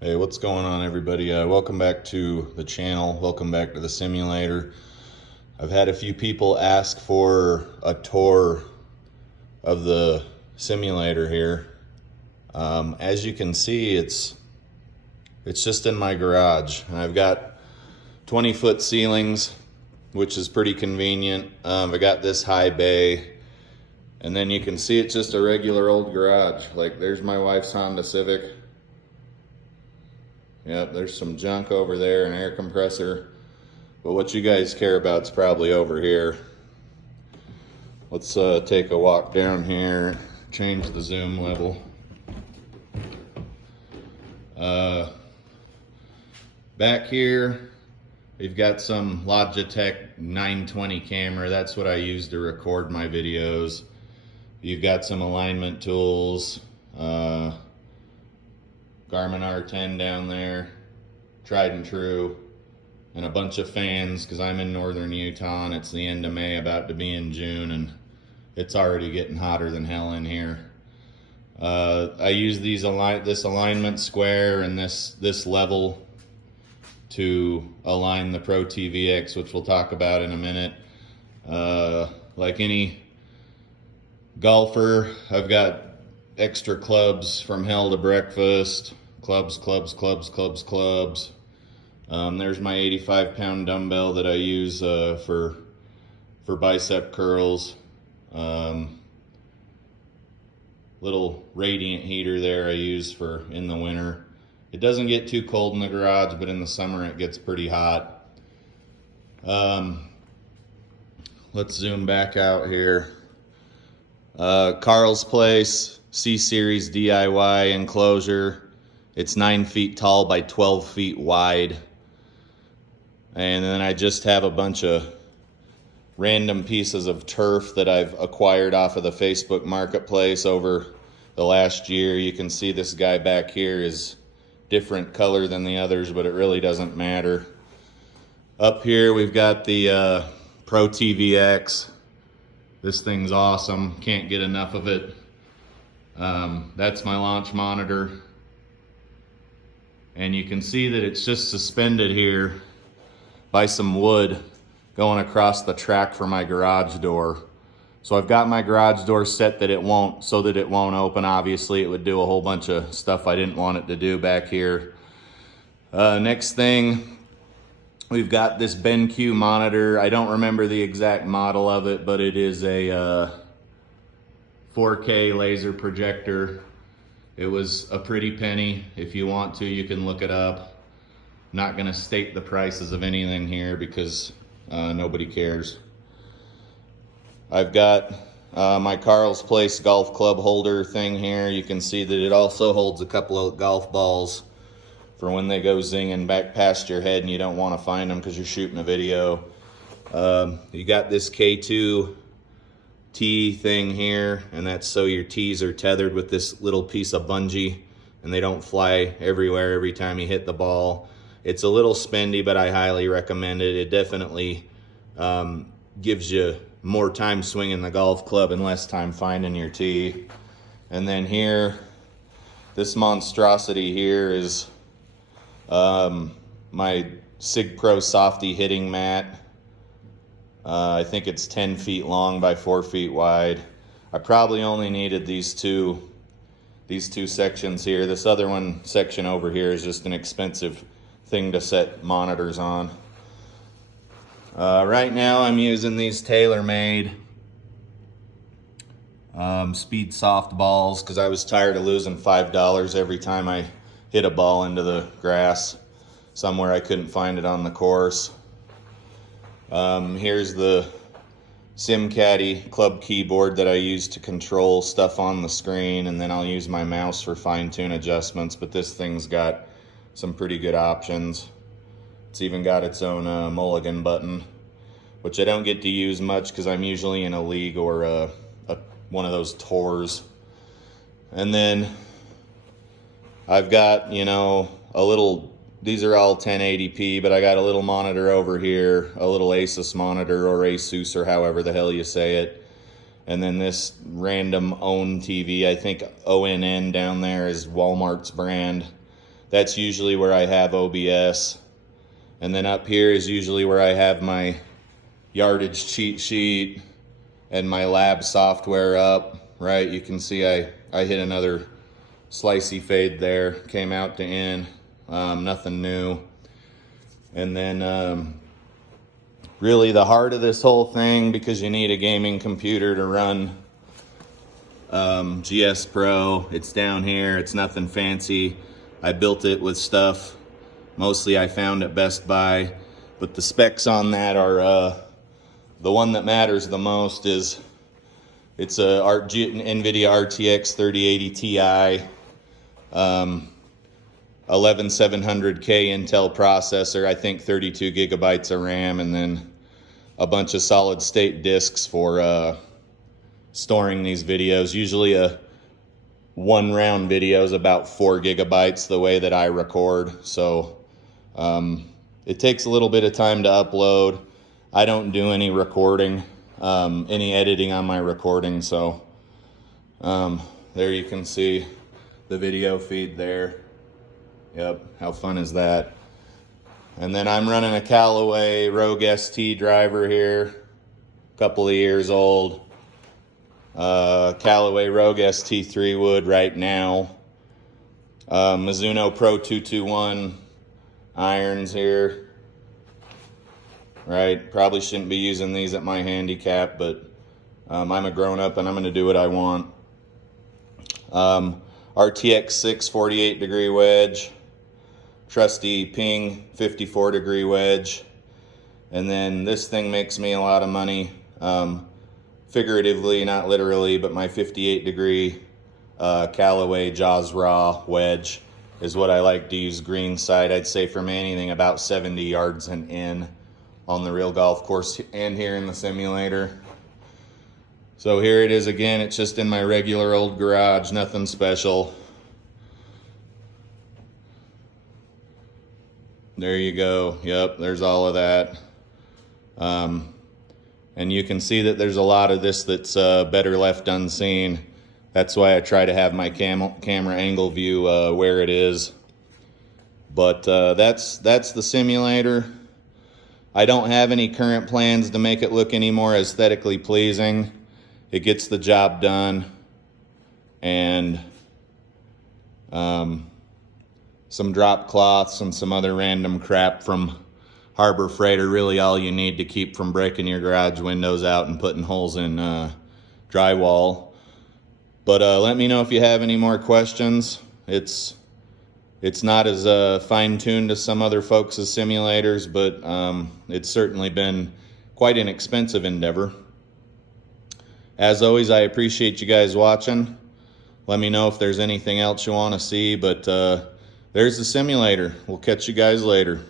Hey, what's going on, everybody? Welcome back to the channel. Welcome back to the simulator. I've had a few people ask for a tour of the simulator here. As you can see, it's just in my garage. And I've got 20-foot ceilings, which is pretty convenient. I got this high bay, and then you can see it's just a regular old garage. Like, there's my wife's Honda Civic. Yep, there's some junk over there, an air compressor. But what you guys care about is probably over here. Let's take a walk down here, change the zoom level. Back here, we've got some Logitech 920 camera. That's what I use to record my videos. You've got some alignment tools. Garmin R10 down there, tried and true, and a bunch of fans because I'm in northern Utah and it's the end of May, about to be in June, and it's already getting hotter than hell in here. I use this alignment square and this level to align the Pro TVX, which we'll talk about in a minute. Like any golfer, I've got extra clubs from hell to breakfast. Clubs. There's my 85-pound dumbbell that I use for bicep curls. Little radiant heater there I use for in the winter. It doesn't get too cold in the garage, but in the summer it gets pretty hot. Let's zoom back out here. Carl's Place C-Series DIY enclosure. It's 9 feet tall by 12 feet wide. And then I just have a bunch of random pieces of turf that I've acquired off of the Facebook Marketplace over the last year. You can see this guy back here is different color than the others, but it really doesn't matter. Up here we've got the Pro TVX. This thing's awesome. Can't get enough of it. That's my launch monitor. And you can see that it's just suspended here by some wood going across the track for my garage door. So I've got my garage door set that it won't open. Obviously, it would do a whole bunch of stuff I didn't want it to do back here. Next thing, we've got this BenQ monitor. I don't remember the exact model of it, but it is a 4K laser projector. It was a pretty penny. If you want to, you can look it up. Not gonna state the prices of anything here because nobody cares. I've got my Carl's Place golf club holder thing here. You can see that it also holds a couple of golf balls for when they go zinging back past your head and you don't want to find them because you're shooting a video. You got this K2 T thing here, and that's so your tees are tethered with this little piece of bungee and they don't fly everywhere every time you hit the ball. It's a little spendy, but I highly recommend it. It definitely gives you more time swinging the golf club and less time finding your tee. And then here, this monstrosity here is my Sig Pro Softy hitting mat. I think it's 10 feet long by 4 feet wide. I probably only needed these two sections here. This other section over here is just an expensive thing to set monitors on. Right now I'm using these TaylorMade speed softballs because I was tired of losing $5 every time I hit a ball into the grass somewhere I couldn't find it on the course. Here's the SimCaddy club keyboard that I use to control stuff on the screen, and then I'll use my mouse for fine-tune adjustments, but this thing's got some pretty good options. It's even got its own mulligan button, which I don't get to use much because I'm usually in a league or one of those tours. And then I've got, these are all 1080p, but I got a little monitor over here, a little Asus monitor or Asus or however the hell you say it. And then this random OWN TV, I think ONN down there is Walmart's brand. That's usually where I have OBS. And then up here is usually where I have my yardage cheat sheet and my lab software up, right? You can see I hit another slicey fade there, came out to in, nothing new. And then really the heart of this whole thing, because you need a gaming computer to run GS Pro, it's down here. It's nothing fancy. I built it with stuff mostly I found at Best Buy, but the specs on that are the one that matters the most is it's a NVIDIA RTX 3080 Ti 11700K Intel processor, I think 32 gigabytes of RAM, and then a bunch of solid state disks for storing these videos. Usually a one round video is about 4 gigabytes the way that I record, so it takes a little bit of time to upload. I don't do any recording, any editing on my recording, so there you can see the video feed there. Yep, how fun is that? And then I'm running a Callaway Rogue ST driver here, a couple of years old. Callaway Rogue ST3 wood right now. Mizuno Pro 221 irons here. Right, probably shouldn't be using these at my handicap, but I'm a grown-up and I'm going to do what I want. RTX 6 48 degree wedge, trusty Ping 54 degree wedge, and then this thing makes me a lot of money, figuratively, not literally, but my 58 degree Callaway Jaws Raw wedge is what I like to use green side. I'd say from anything about 70 yards and in on the real golf course and here in the simulator. So here it is again. It's just in my regular old garage, nothing special. There you go. Yep, there's all of that. And you can see that there's a lot of this that's better left unseen. That's why I try to have my camera angle view where it is. But that's the simulator. I don't have any current plans to make it look any more aesthetically pleasing. It gets the job done. And some drop cloths and some other random crap from Harbor Freight are really all you need to keep from breaking your garage windows out and putting holes in drywall. But let me know if you have any more questions. It's not as fine-tuned as some other folks' simulators, but it's certainly been quite an expensive endeavor. As always, I appreciate you guys watching. Let me know if there's anything else you want to see, but there's the simulator. We'll catch you guys later.